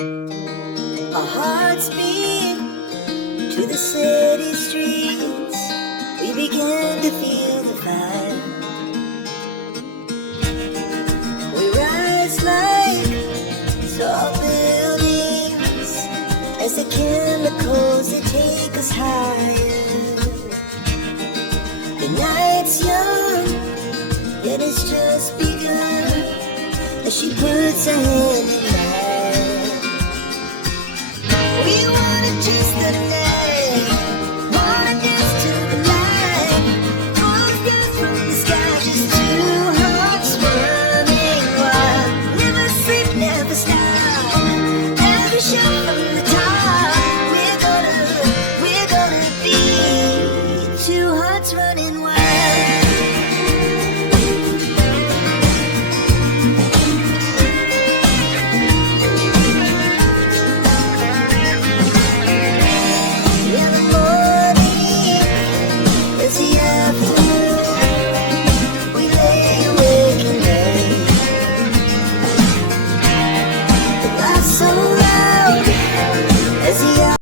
Our hearts beat to the city streets. We begin to feel the fire. We rise like tall buildings as the chemicals they take us higher. The night's young, yet it's just begun as she puts her hand in